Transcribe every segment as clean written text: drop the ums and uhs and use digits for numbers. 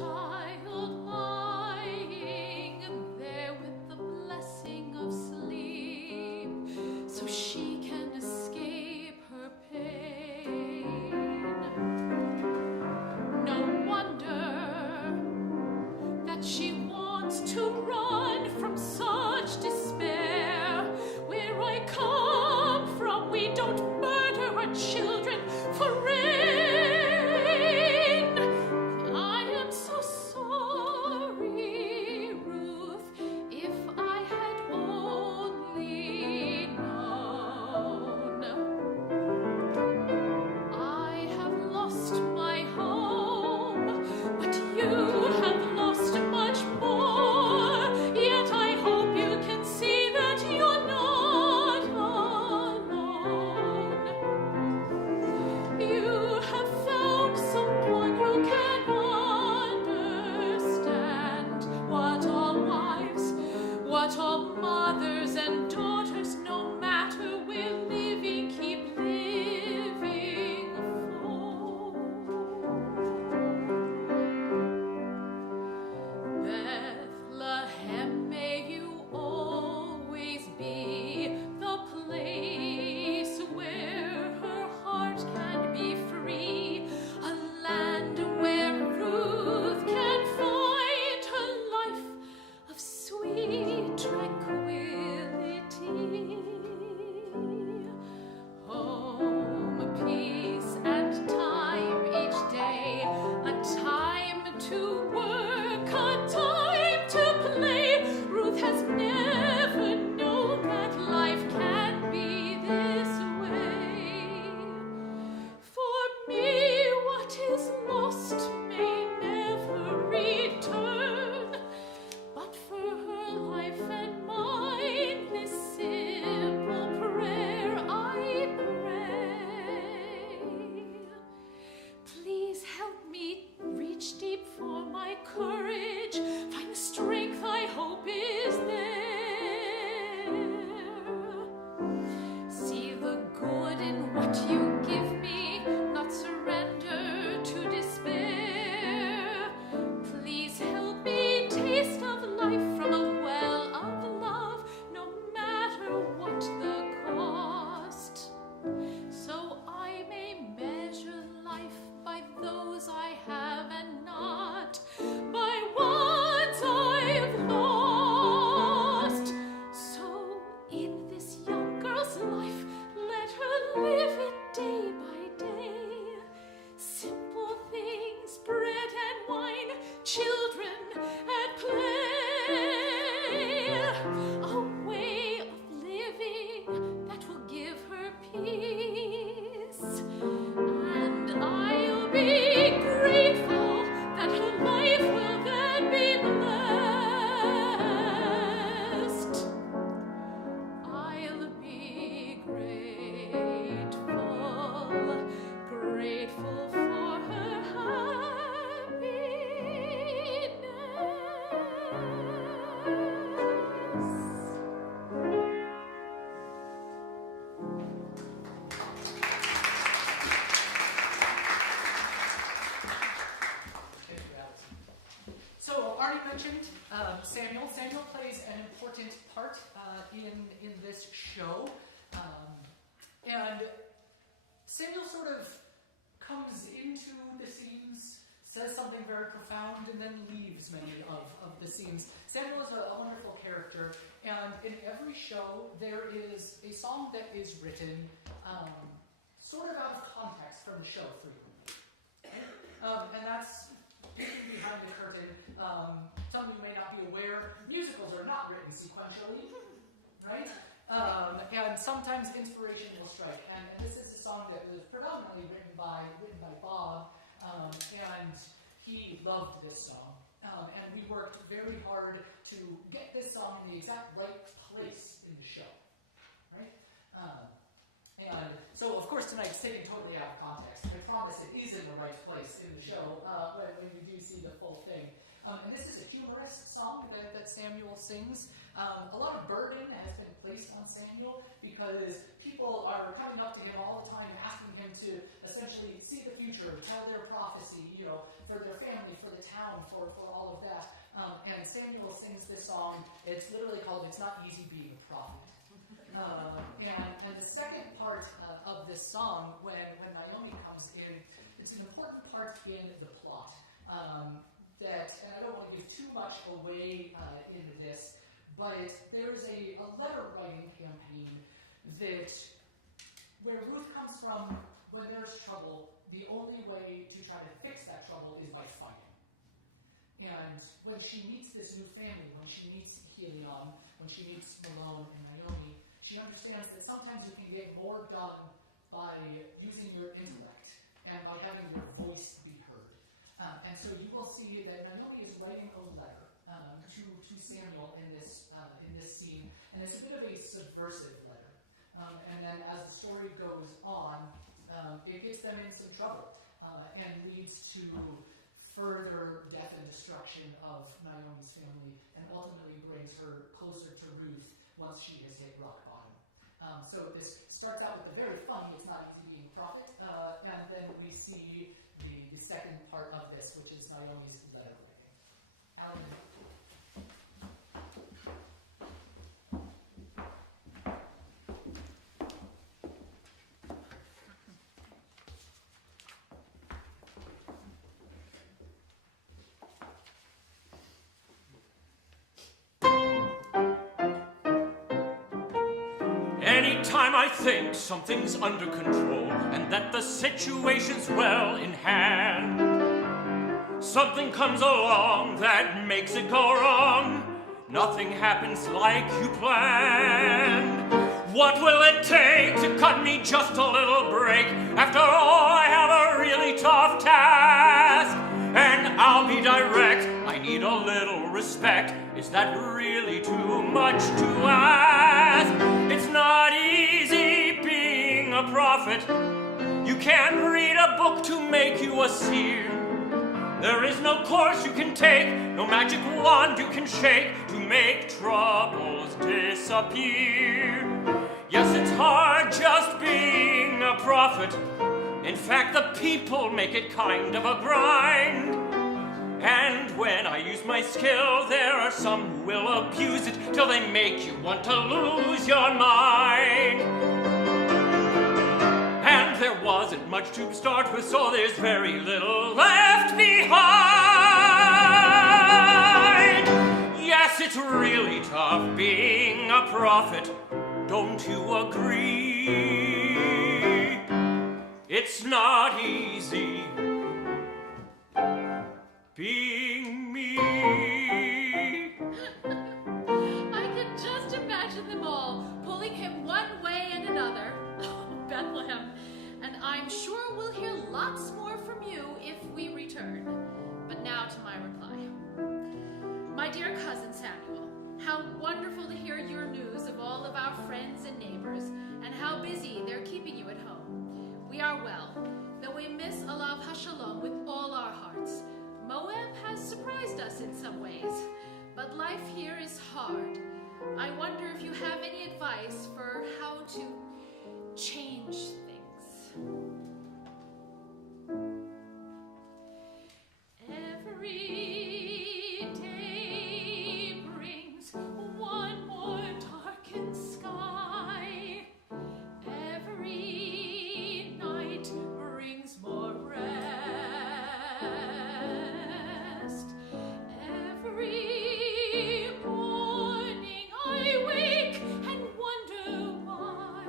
child lying there with the blessing of sleep, so she can escape her pain. No wonder that she wants to run from such despair. Where I come from, we don't murder our children for rain. I am so sorry, Ruth, if I had only known. I have lost my home, but you have lost much more. Yet I hope you can see that you're not alone. You have found someone who can understand what all wives, what all mothers and daughters, no matter where living, keep living for. Bethlehem, may you always be the place where her heart can be free, a land where Ruth can find her life of sweet tranquility. Home, peace, and time each day, a time to work, a time to play. Ruth has never known that life can be this way. For me, what is lost may never return, but for her life and mine, this simple prayer I pray. Please help me reach deep for my courage, find strength I hope is there. See the good in what you give me, not surrender to despair. Please help me taste of life from a well of love, no matter what the cost, so I may measure life by those I have and not by ones I've lost. So in this young girl's life, let her live it day by day. Simple things, bread and wine, children and play. A way of living that will give her peace. And I'll be grateful that her life will then be blessed. I'll be grateful for her So Arnie mentioned Samuel. Samuel plays an important part in this show. And Samuel sort of comes into the scenes, says something very profound, and then leaves many of the scenes. Samuel is a wonderful character, and in every show there is a song that is written sort of out of context from the show for you. And that's peeking behind the curtain. Some of you may not be aware, musicals are not written sequentially, right? And sometimes inspiration will strike. And this is a song that was predominantly written by Bob, and he loved this song. And we worked very hard to get this song in the exact right place in the show, right? And so, of course, tonight it's taken totally out of context. I promise it is in the right place in the show when you do see the full thing. And this is a humorous song that Samuel sings. A lot of burden has been placed on Samuel because people are coming up to him all the time asking him to essentially see the future, tell their prophecy, for their family, for the town, for Samuel sings this song. It's literally called "It's Not Easy Being a Prophet." And the second part of this song, when Naomi comes in, it's an important part in the plot. And I don't want to give too much away in this, but there's a letter writing campaign where Ruth comes from when there's trouble. The only way to try to fix that trouble is by fighting. And when she meets this new family, when she meets Helion, when she meets Malone and Naomi, she understands that sometimes you can get more done by using your intellect and by having your voice be heard. And so you will see that Naomi is writing a letter to Samuel in this scene, and it's a bit of a subversive letter. And then as the story goes on, it gets them in some trouble and leads to further death and destruction of Naomi's family, and ultimately brings her closer to Ruth once she has hit rock bottom. So this starts out with the very funny "It's Not Easy Being a Prophet," and then we see the second part of this, which is Naomi's letter writing. Alan. Anytime I think something's under control and that the situation's well in hand, something comes along that makes it go wrong. Nothing happens like you planned. What will it take to cut me just a little break? After all, I have a really tough task. And I'll be direct, I need a little respect. Is that really too much to ask? It's not easy being a prophet. You can't read a book to make you a seer. There is no course you can take, no magic wand you can shake to make troubles disappear. Yes, it's hard just being a prophet. In fact, the people make it kind of a grind. And when I use my skill, there are some who will abuse it till they make you want to lose your mind. And there wasn't much to start with, so there's very little left behind. Yes, it's really tough being a prophet. Don't you agree? It's not easy being me. I can just imagine them all pulling him one way and another. Oh, Bethlehem. And I'm sure we'll hear lots more from you if we return. But now to my reply. My dear cousin Samuel, how wonderful to hear your news of all of our friends and neighbors, and how busy they're keeping you at home. We are well, though we miss Alav HaShalom with all our hearts. Moab has surprised us in some ways, but life here is hard. I wonder if you have any advice for how to change things. Every day brings one more darkened sky. Every night brings more rest. Every morning I wake and wonder why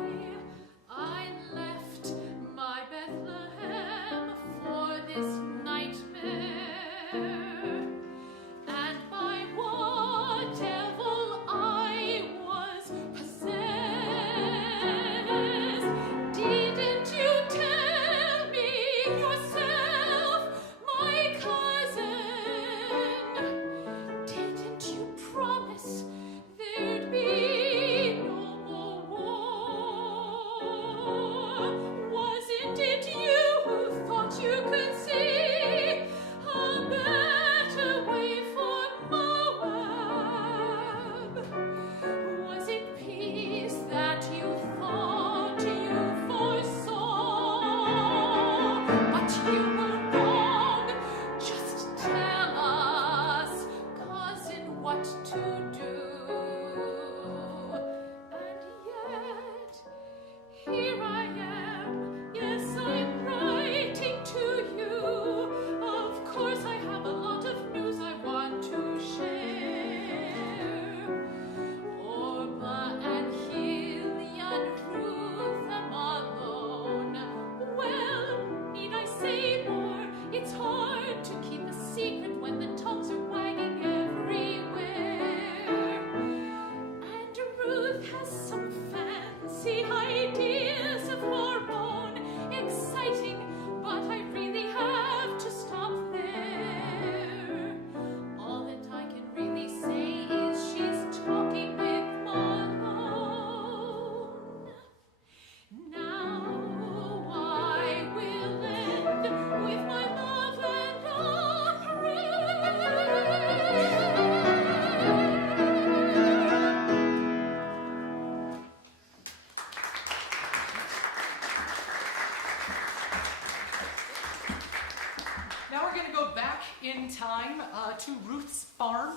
in time to Ruth's farm.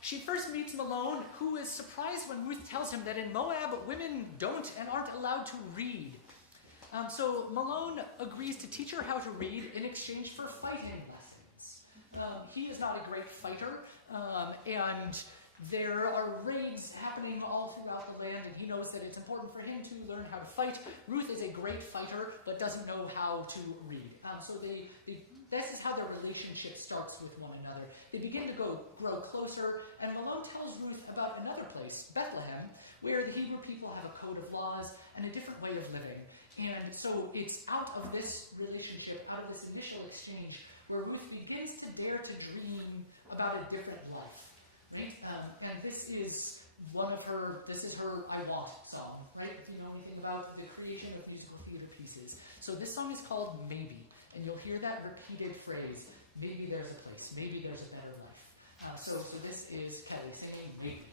She first meets Malone, who is surprised when Ruth tells him that in Moab, women don't and aren't allowed to read. So Malone agrees to teach her how to read in exchange for fighting lessons. He is not a great fighter, and there are raids happening all throughout the land, and he knows that it's important for him to learn how to fight. Ruth is a great fighter, but doesn't know how to read. So this is how their relationship starts with one another. They begin to grow closer, and Malone tells Ruth about another place, Bethlehem, where the Hebrew people have a code of laws and a different way of living. And so it's out of this relationship, out of this initial exchange, where Ruth begins to dare to dream about a different life. Right? And this is her I Want song, right? If you know anything about the creation of musical theater pieces. So this song is called Maybe, and you'll hear that repeated phrase, maybe there's a place, maybe there's a better life. So this is Kelly singing Maybe.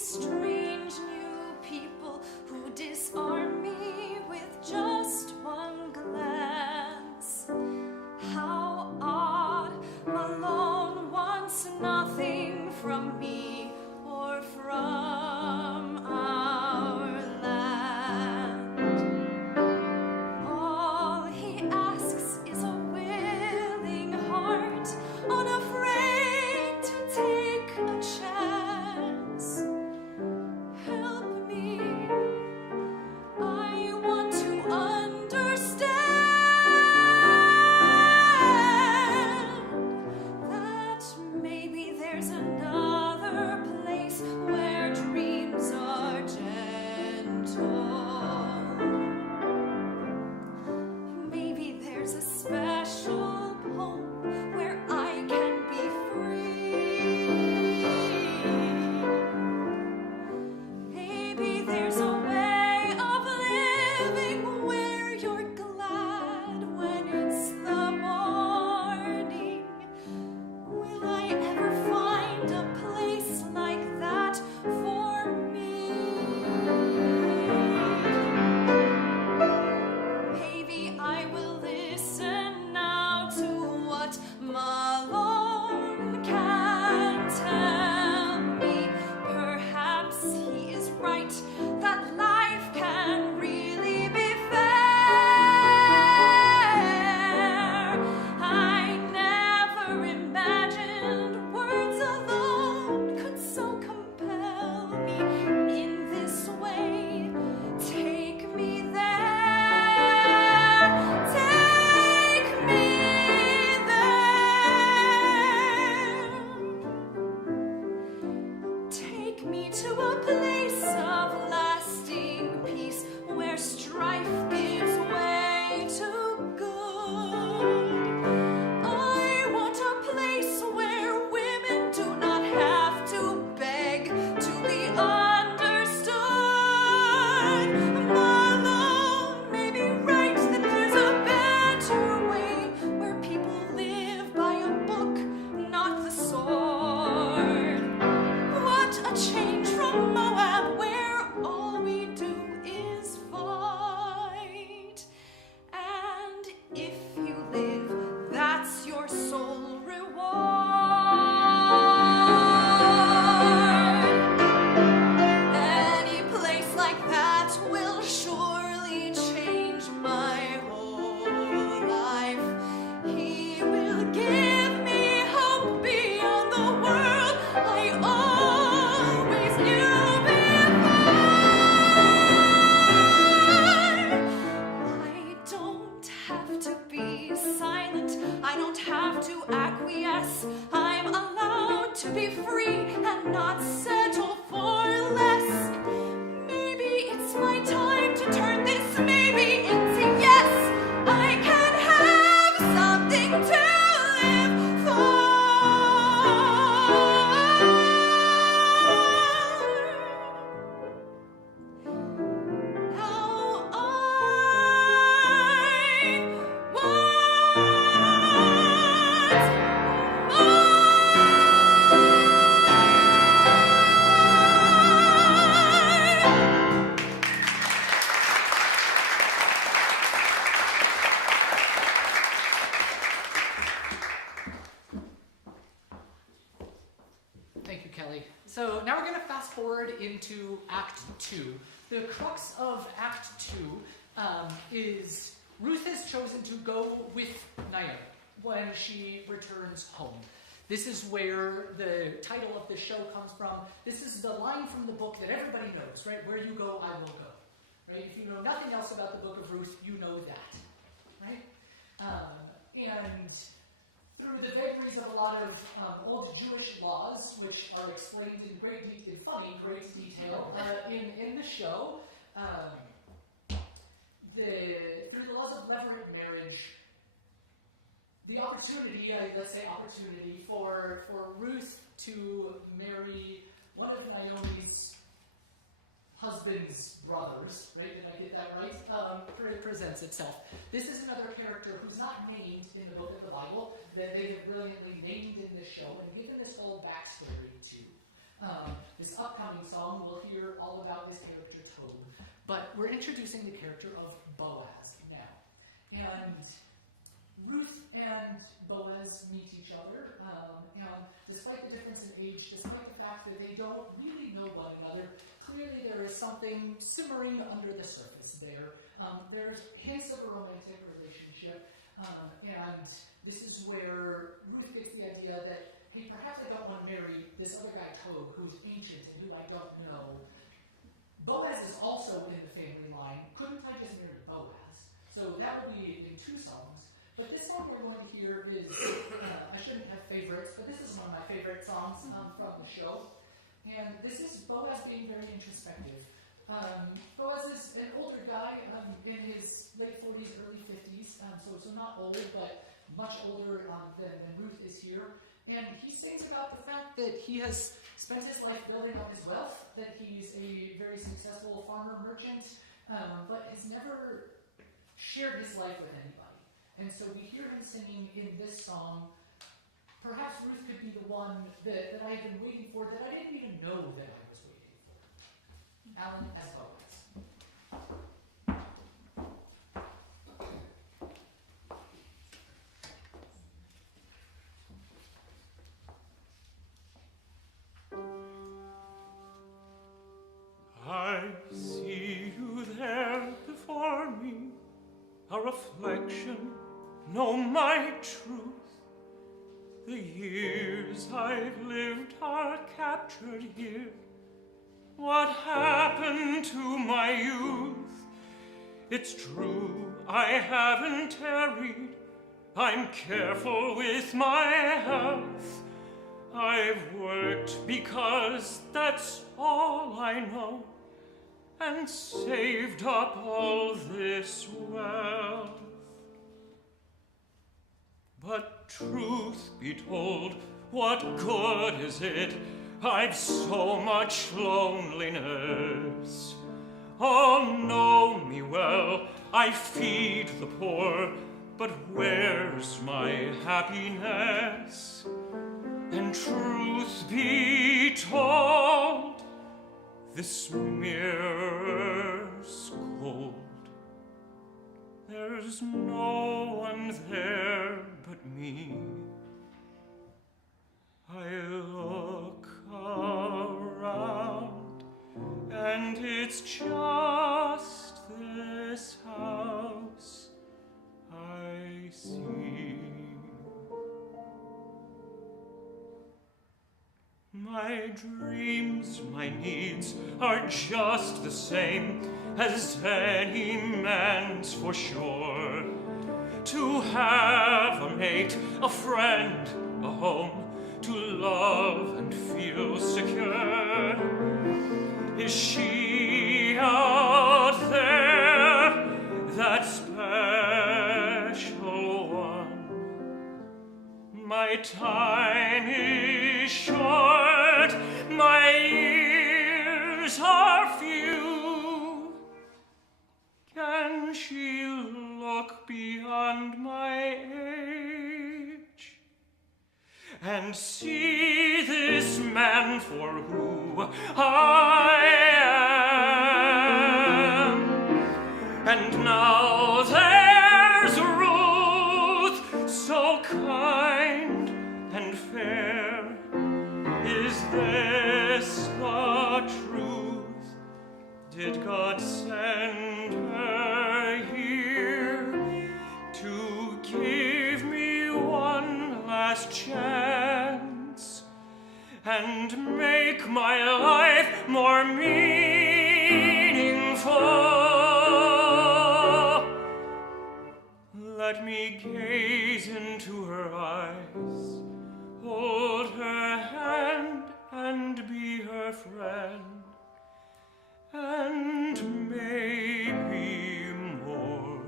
Strange new people who disarm me with just one glance. How odd, Malone wants nothing from me or from our land. All he asks is a willing heart, unafraid to take a chance. Help me, I want to understand that maybe there's another place where dreams are gentle. Maybe there's a special home where I can be free. Maybe there's a way of living where you're glad when it's the morning. Will I ever find a place like that for me? Maybe I will listen now to what Malone can tell me. Perhaps he is right, that life can really be fair. I never imagined words alone could so compel me in this way. Take me there, take me there. Take me to a place of lasting peace where strife gives way to good. I want a place where women do not have to beg to be understood. Malone may be right that there's a better way where people live by a book, not the sword. What a change from Moab, where all we do is fight. And if you live, that's your sole reward. Any place like that will surely change my whole life. He will give me hope beyond the world I always knew before. I don't have to be silent. I don't have to acquiesce. I'm allowed to be free and not settle for less. Maybe it's my time to turn this maybe into Okay, so now we're going to fast forward into Act 2. The crux of Act 2 is Ruth has chosen to go with Naomi when she returns home. This is where the title of the show comes from. This is the line from the book that everybody knows, right? Where you go, I will go. Right? If you know nothing else about the book of Ruth, you know that. Right? And through the vagaries of a lot of old Jewish laws, which are explained in great detail in the show, through the laws of levirate marriage, the opportunity, let's say opportunity, for Ruth to marry one of Naomi's husband's brothers, right? Did I get that right? Presents itself. This is another character who's not named in the book of the Bible, that they have brilliantly named in this show and given this whole backstory to. This upcoming song, we'll hear all about this character, Tob. But we're introducing the character of Boaz now. And Ruth and Boaz meet each other, and despite the difference in age, despite the fact that they don't really know one another, clearly there is something simmering under the surface there. There's hints of a romantic relationship, and this is where Ruth gets the idea that, hey, perhaps I don't want to marry this other guy, Tob, who's ancient and who I don't know. Boaz is also in the family line. Couldn't I just marry Boaz? So that would be in 2 songs. But this one we're going to hear is, I shouldn't have favorites, but this is one of my favorite songs from the show. And this is Boaz being very introspective. Boaz is an older guy in his late 40s, early 50s, so not old, but much older than Ruth is here. And he sings about the fact that he has spent his life building up his wealth, that he's a very successful farmer merchant, but has never shared his life with anybody. And so we hear him singing in this song, perhaps Ruth could be the one that I have been waiting for, that I didn't even know that I was waiting for. Alan as Boaz. I see you there before me, a reflection, no, my truth. The years I've lived are captured here. What happened to my youth? It's true, I haven't tarried. I'm careful with my health. I've worked because that's all I know, and saved up all this wealth. But truth be told, what good is it? I've so much loneliness. Oh, know me well, I feed the poor, but where's my happiness? And truth be told, this mirror's cold. There's no one there but me. I look around, and it's just this house I see. My dreams, my needs are just the same as any man's for sure. To have a mate, a friend, a home, to love and feel secure. Is she out there, that special one? My time is short, my years are few. Can she look beyond my age and see this man for who I am? And now there's Ruth, so kind and fair. Is there more meaningful. Let me gaze into her eyes, hold her hand and be her friend, and maybe more.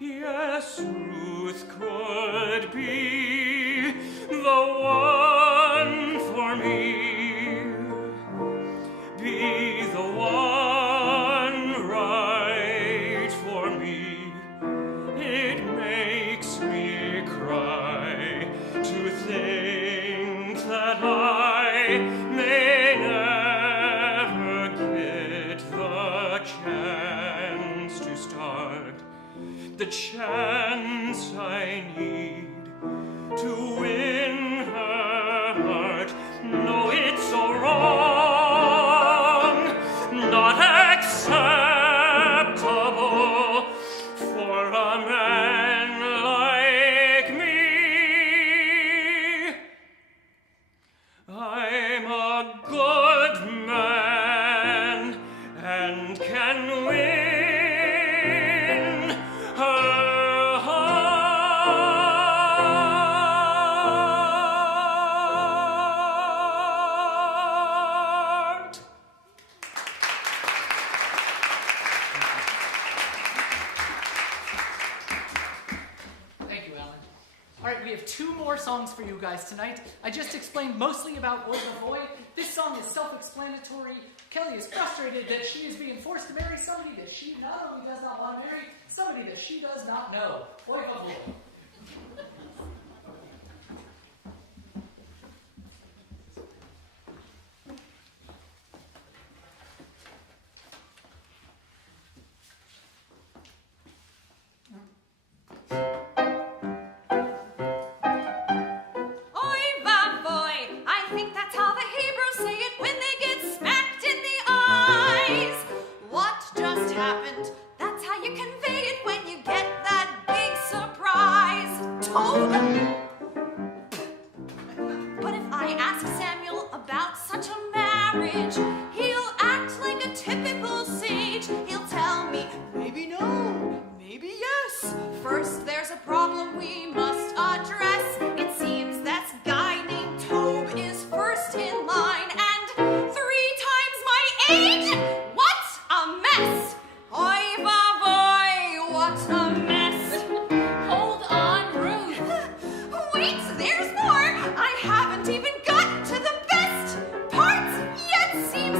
Yes, Ruth could be the one for me, be the one right for me. It makes me cry to think that I may never get the chance to start, the chance I need to win her heart. No, it's so wrong, not acceptable for a man like me. I'm a good man and can win her heart. Thank you, Alan. All right, we have 2 more songs for you guys tonight. I just explained mostly about Oy Voy. This song is self-explanatory. Kelly is frustrated that she is being forced to marry somebody that she not only does not want to marry, somebody that she does not know. Oy Voy. Oy vavoy, I think that's how the Hebrews say it when they get smacked in the eyes. What just happened? That's how you convey it when you get that big surprise. Toad? But if I ask Samuel about such a marriage, he'll act like a typical sage. He'll tell me, maybe no, maybe yes. First, there's a problem we must address. It seems that guy named Tobe is first in line and 3 times my age. What a mess! Oy vavoy, what a mess! Hold on, Ruth. Wait, there's more. I haven't even got to the best part yet. Seems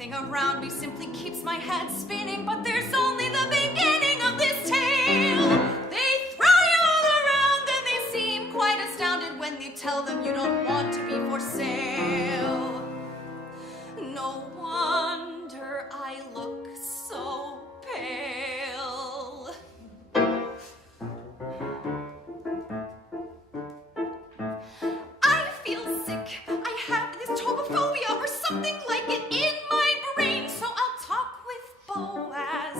Everything around me simply keeps my head spinning, but there's only the beginning of this tale. They throw you all around, then they seem quite astounded when you tell them you don't want to be for sale. No wonder I look so pale. I feel sick. I have this tomophobia or something like it in my brain, so I'll talk with Boaz.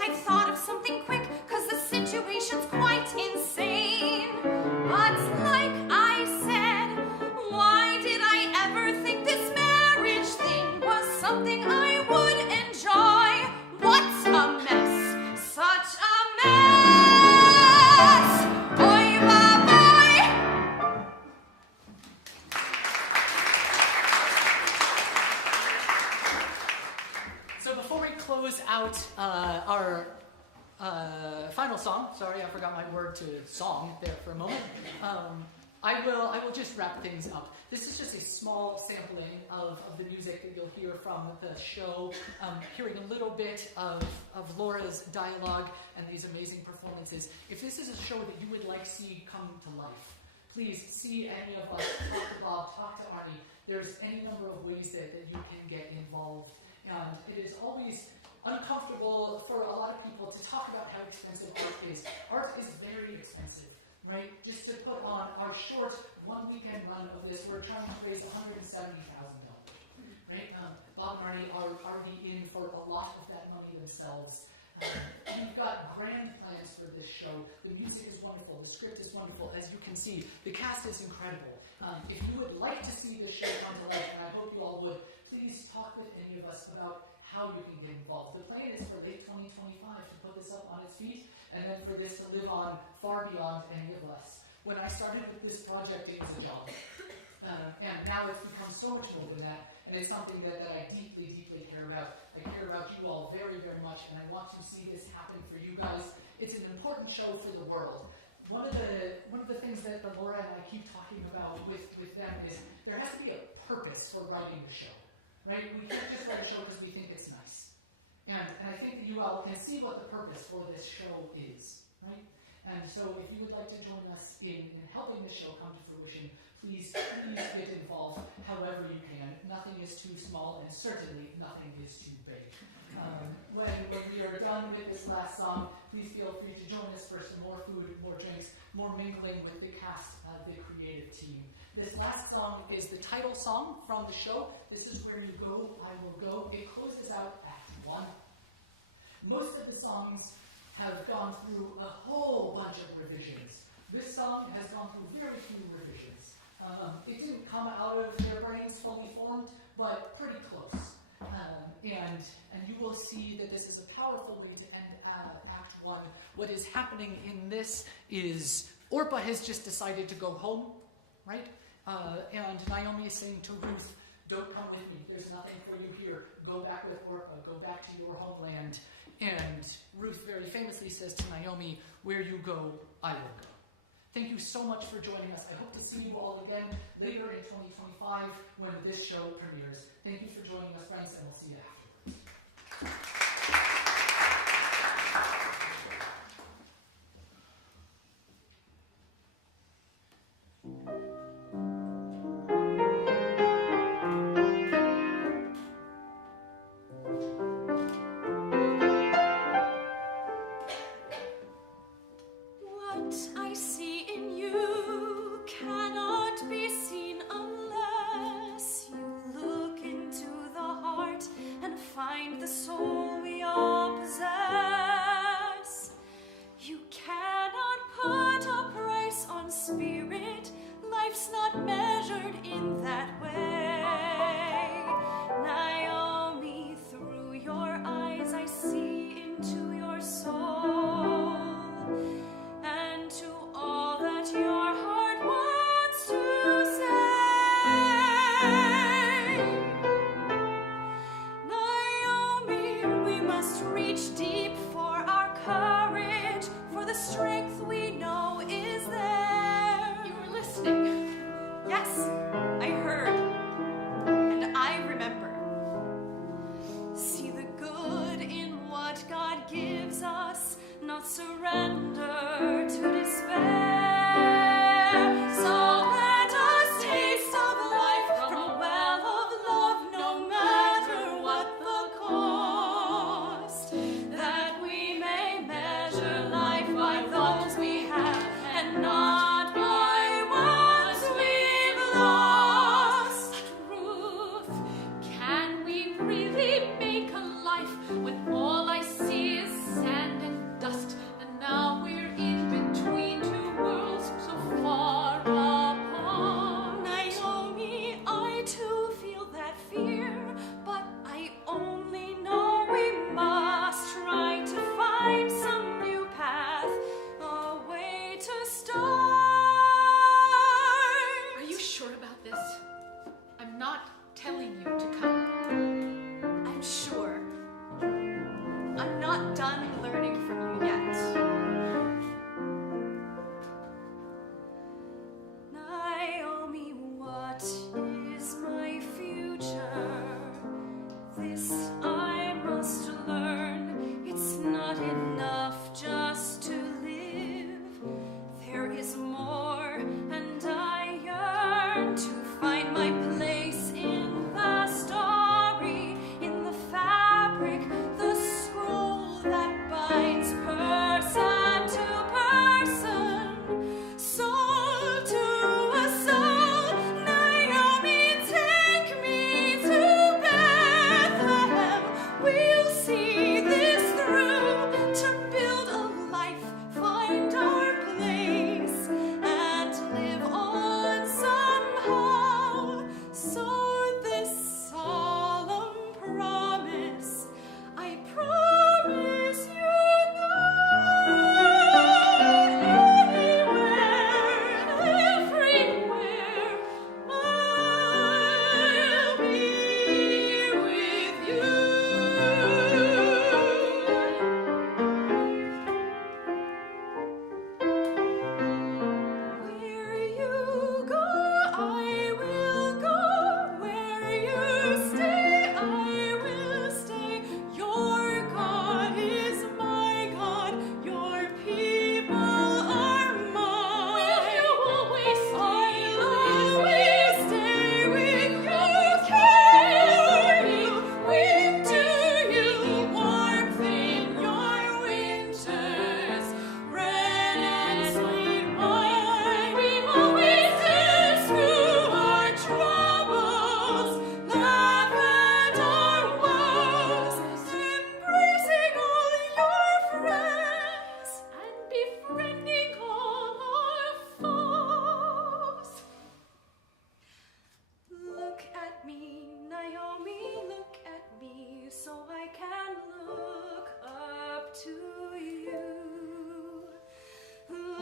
I thought of something quick, cause the situation's quite insane. But like I said, why did I ever think this marriage thing was something I would enjoy? What's a mess? Such a mess! Oy vey! So before we close out our final song, sorry, I forgot my word to song there for a moment. I will just wrap things up. This is just a small sampling of the music that you'll hear from the show, hearing a little bit of Laura's dialogue and these amazing performances. If this is a show that you would like to see come to life, please see any of us, talk to Bob, talk to Arnie. There's any number of ways that you can get involved. And it is always uncomfortable for a lot of people to talk about how expensive art is. Art is very expensive, right? Just to put on our short one-weekend run of this, we're trying to raise $170,000, right? Bob and Arnie are already in for a lot of that money themselves. We've got grand plans for this show. The music is wonderful. The script is wonderful. As you can see, the cast is incredible. If you would like to see this show come to life, and I hope you all would, please talk with any of us about how you can get involved. The plan is for late 2025 to put this up on its feet, and then for this to live on far beyond any of us. When I started with this project, it was a job. And now it's become so much more than that, and it's something that I deeply, deeply care about. I care about you all very, very much, and I want to see this happen for you guys. It's an important show for the world. One of the things that Laura and I keep talking about with them is there has to be a purpose for writing the show, right? We can't just write a show because we think it's nice. And I think that you all can see what the purpose for this show is, right? And so if you would like to join us in helping this show come to fruition, please get involved however you can. Nothing is too small, and certainly nothing is too big. When we are done with this last song, please feel free to join us for some more food, more drinks, more mingling with the cast of the creative team. This last song is the title song from the show. This is Where You Go, I Will Go. It closes out Act 1. Most of the songs have gone through a whole bunch of revisions. This song has gone through very few revisions. It didn't come out of their brains fully formed, but pretty close. And you will see that this is a powerful way to end Act 1. What is happening in this is Orpah has just decided to go home, right? And Naomi is saying to Ruth, don't come with me. There's nothing for you here. Go back with Orpah. Go back to your homeland. And Ruth very famously says to Naomi, where you go, I will go. Thank you so much for joining us. I hope to see you all again later in 2025 when this show premieres. Thank you for joining us, friends, and we'll see you afterwards. Find the soul we all possess. You cannot put a price on spirit. Life's not measured in that way. Naomi, through your eyes I see into your soul, and to all that your heart wants to say. Reach deep for our courage, for the strength we know is there. You were listening. Yes, I heard, and I remember.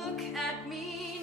look at me.